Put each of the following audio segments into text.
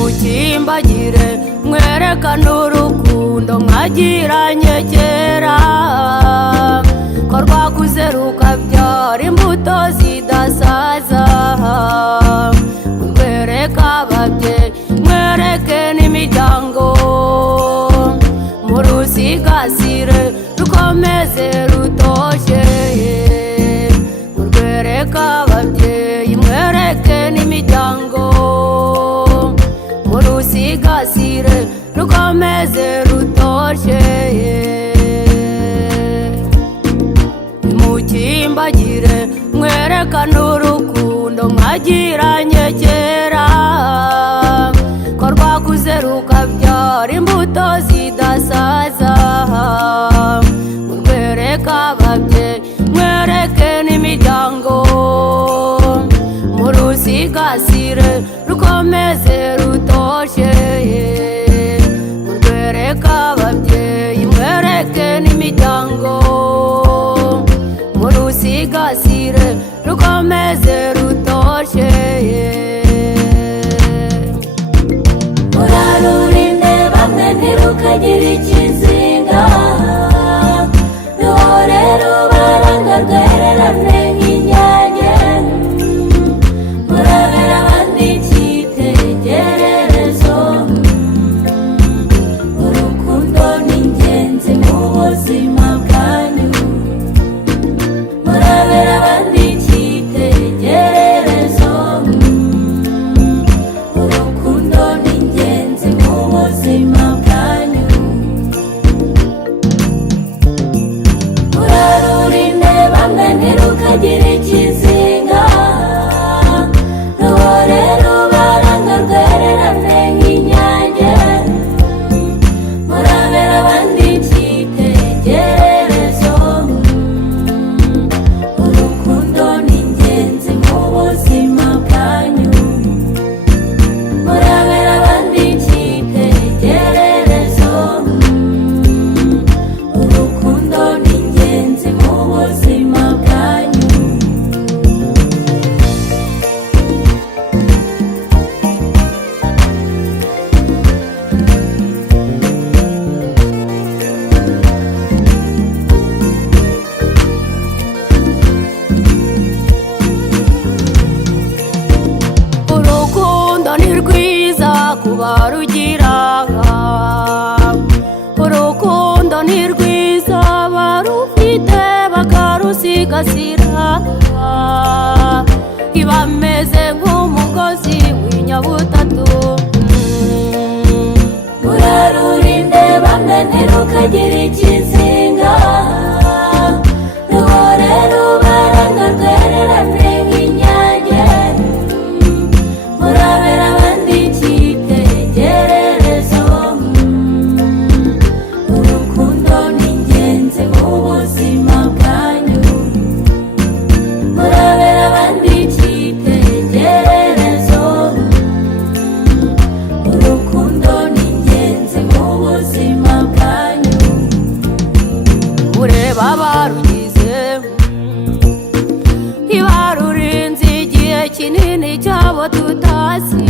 mukimbagire mwerekane urukundo mwagiranye kera ko rwakuze rukabyara imbuto zidasaza mwereke ababyeyi mwereke n'imiryango murusigasire rukomeze rutoshye mwereke ababyeyi mwereke n'imiryango murusigasire rukomeze rutoshye mukimbagire mwerekane urukundo mwagiranye kera ko rwakuze rukabyara imbuto zidasaza mwereke ababyeyi mwereke n'imiryango murusigasire rukomeze rutoshye mwereke ababyeyi mwereke n'imiryango murusigasire rukomeze rutoshye urarurinde bamwe ntirukagire ikizinga ruhore rubaranga rwererane nk'inyange murabera abandi icyitegererezo urukundo ni ingenzi mu buzima bwanyu murabera abandi icyitegererezo urukundo ni ingenzi mu buzima bwanyu urarurinde bamwe ntirukagire ikizinga ruhore rubaranga rwererane nk'inyange murabera abandi icyitegererezo urukundo ni ingenzi mu buzima bwanyu murabera abandi icyitegererezo urukundo ni ingenzi mu buzima bwanyu urukundo ni rwiza kubarugira urukundo ni rwiza barufite bakarusigasira ibameze nk'umugozi w'inyabutatu urarurinde bamwe ntirukagire ikizinga ruhore rubaranga rwererane nk'inyange murabera abandi icyitegererezo urukundo ni ingenzi mu buzima bwanyu murabera abandi icyitegererezo urukundo ni ingenzi mu buzima bwanyu ureba barugize ntibarurinze igihe kinini cyabo tutazi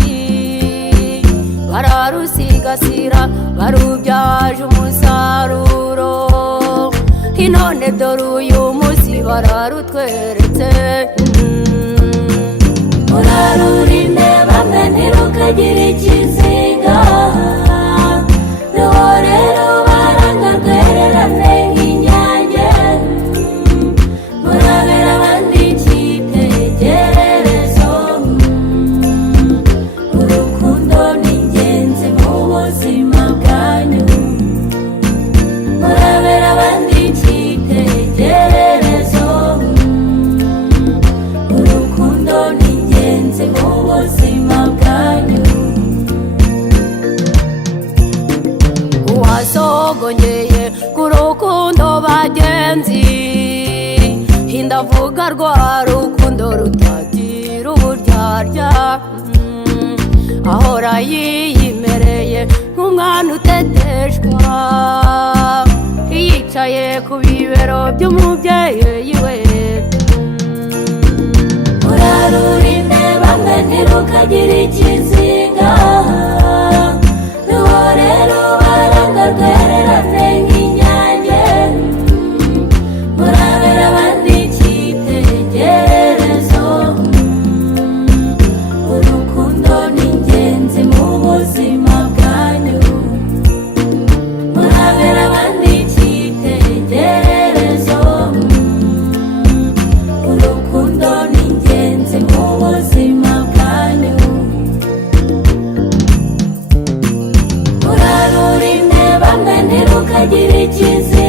bararusigasira barubyaje umusaruro none dore uyu munsi bararutweretse urarurinde bamwe ntirukagire ikizinga ruhore rubaranga rwererane nk'inyange murabera abandi icyitegererezo urukundo ni ingenzi mu buzima bwanyu murabera abandi icyitegererezo urukundo ni ingenzi mu buzima bwanyu uwasogongeye ku rukundo bagenzi hindavuga rwa rukundo rutagira uburyarya ahora yiyimera umwana uteteshwa yicaye ku bibero by'umubyeyi we. urarurinde bamwe ntirukagire ikizinga, ruhore rubaranga rwererane nk'inyange, murabera abandi icyitegererezo. Urukundo ni ingenzi mu buzima bwanyu, murabera abandi icyitegererezo. Urukundo ni ingenzi mu buzima bwanyu. Urarurinde bamwe ntirukagire ikizinga,